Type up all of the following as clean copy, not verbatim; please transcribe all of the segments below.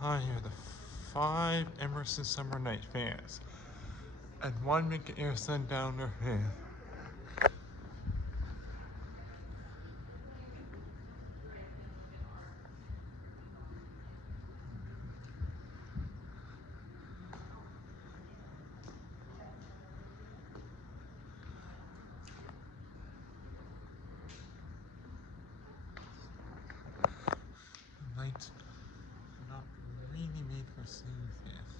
Hi, here are the 5 Emerson Summer Night fans and 1 Air Sundowner fan. The nights are not really made for seeing fans.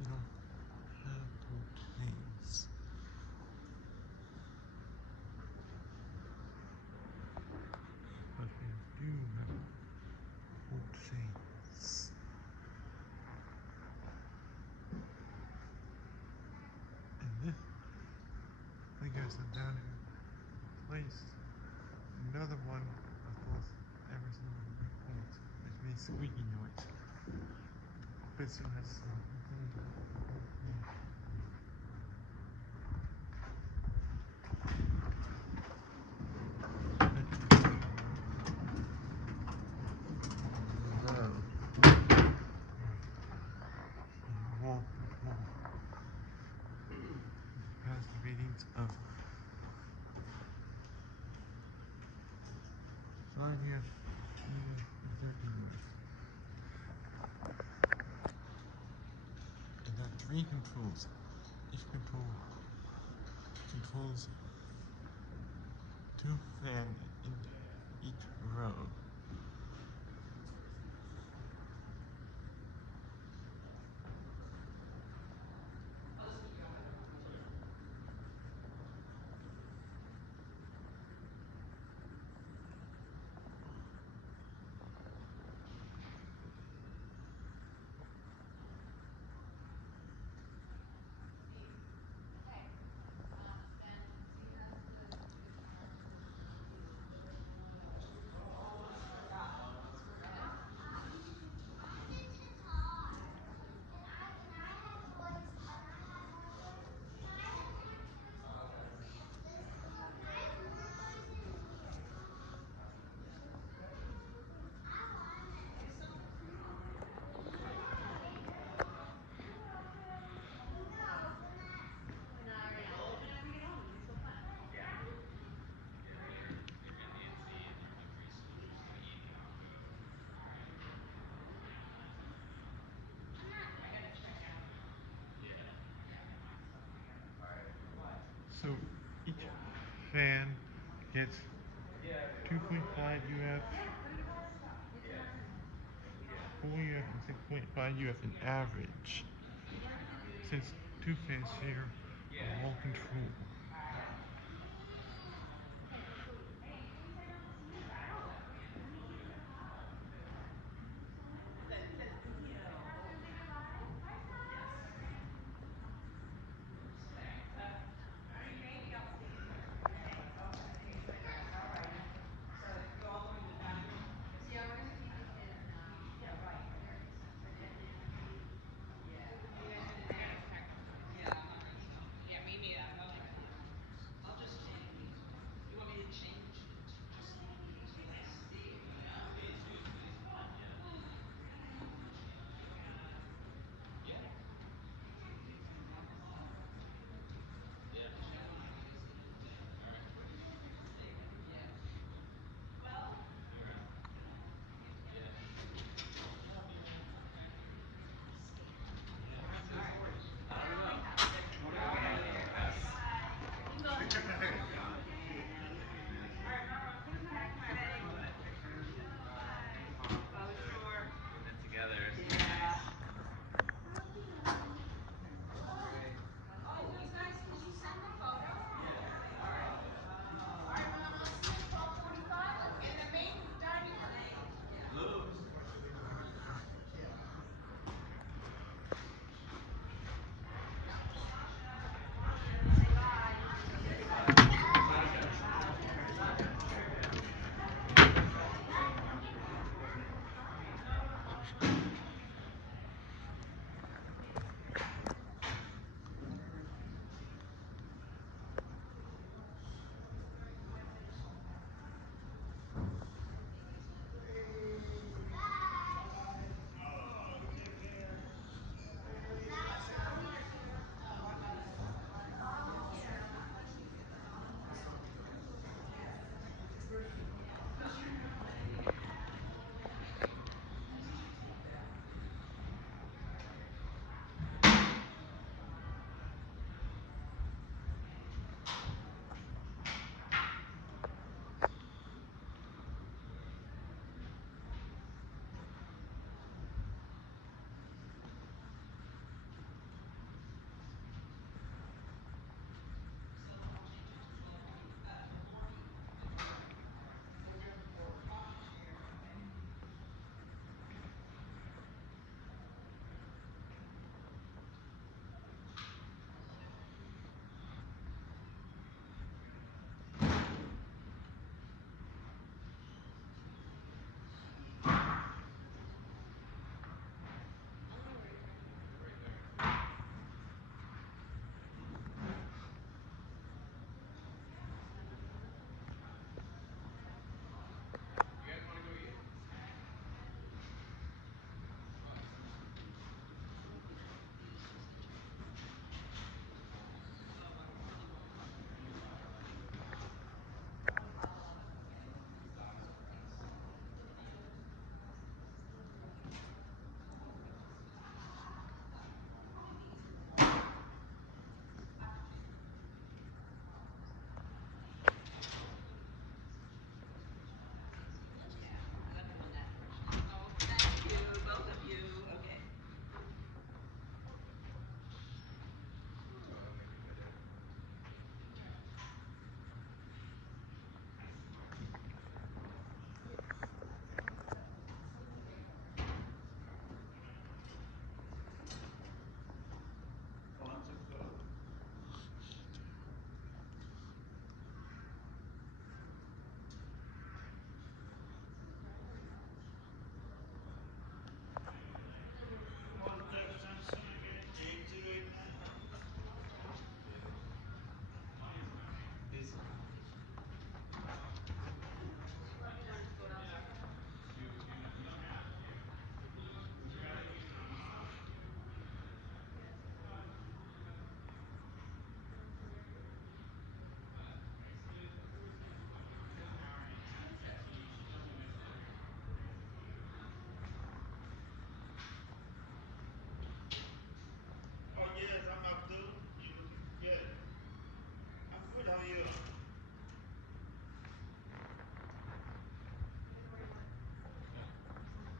You don't have good things. But we do have good things. And this, I guess I'm down here placed another one of those Emerson Night points, which makes squeaky noise. But still has some. Past the readings of 5 years, 13 years. And there are 3 controls. Each control controls 2 fans in each row. So each fan gets 2.5 UF, 4 UF, and 6.5 UF in average, since 2 fans share a wall control.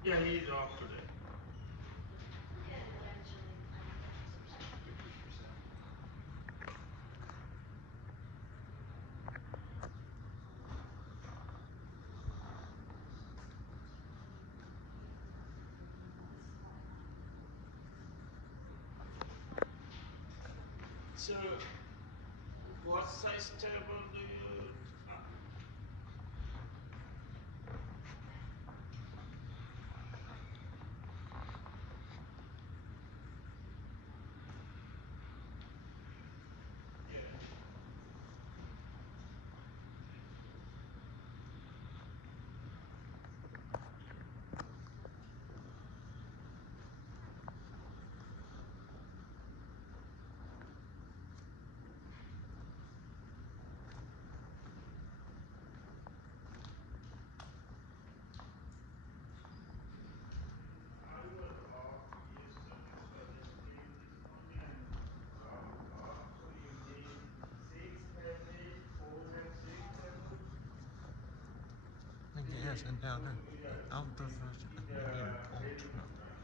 Yeah, he is off today. So, what size table do you? Yeah. I was off yesterday, so I just came this morning and dropped off. So you need six heavy, four head six tables. I guess, and down there, Yeah, the outdoor version in of the Medium living Ultra. room, right?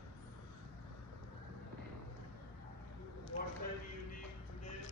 What size do you need today?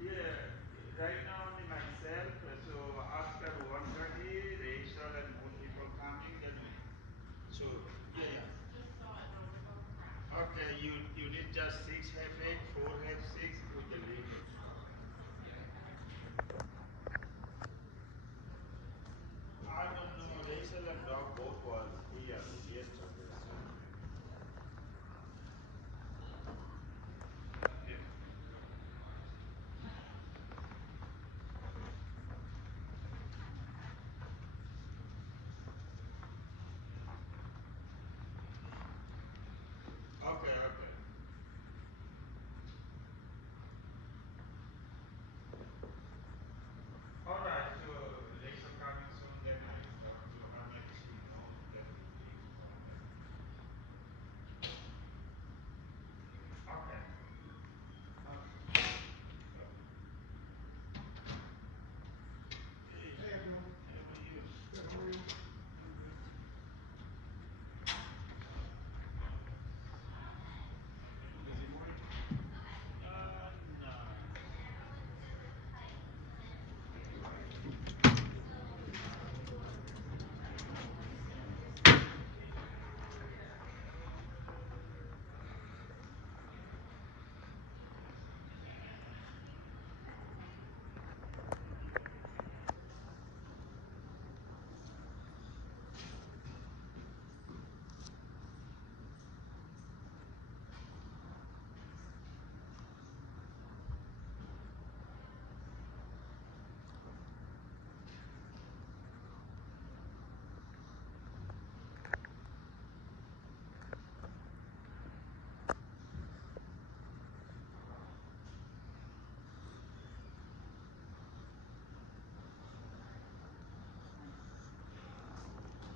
Yeah, right now only myself. So after 1:30, Rachel and more people coming. Then so yeah, yeah. Okay, you need just six half eight, four half six with the limit. I don't know. Rachel and Doc both was here yesterday. So yeah. Okay, okay. All right. So Rachel coming soon. Then I talk to her. Maybe she knows that we leave from there. Okay. Okay. Hey, everyone. How are you? Good. How are you? I'm good. Busy morning? No.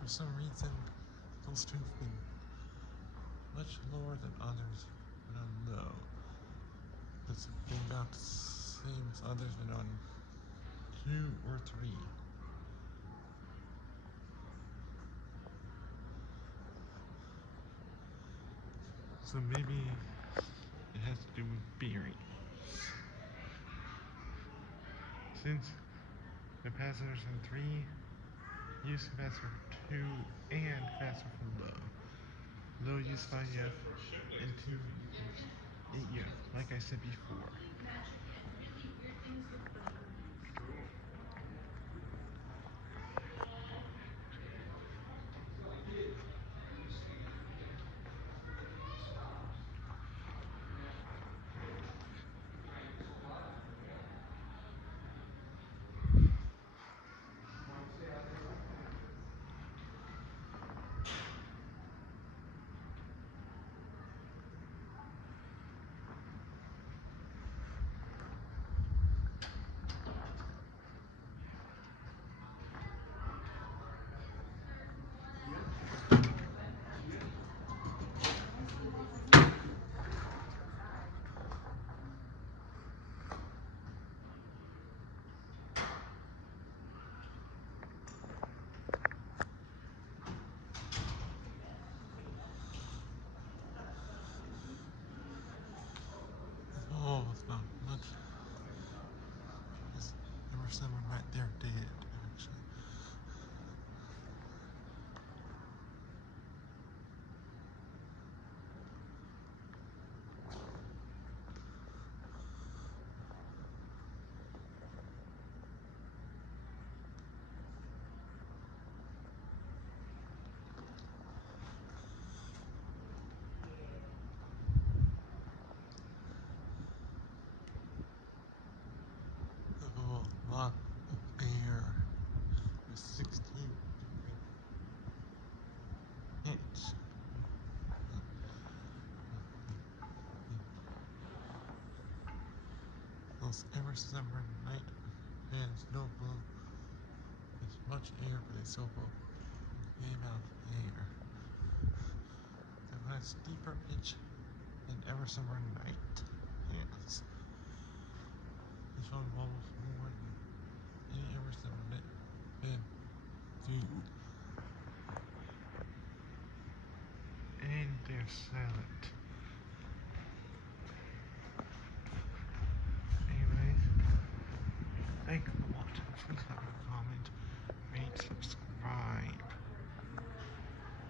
For some reason, those two have been much lower than others, but I don't know. It's been about the same as others, but on 2 or 3. So maybe it has to do with bearing. Since the capacitors in 3 use capacitor 2 and capacitor for low. Low use 5F and 2 use 8F, like I said before. Cool. So I did. Are you saying I need it after everything stops? Yeah. Yeah, I use a lot of it, yeah. You want to stay out there longer? right there dead, actually. The lot of air is 16 inch. Those ever summer night winds don't blow as much air, but they still blow came out of air. They has deeper pitch than ever summer night winds. This one blows more than any ever summer night wind do. And they're silent.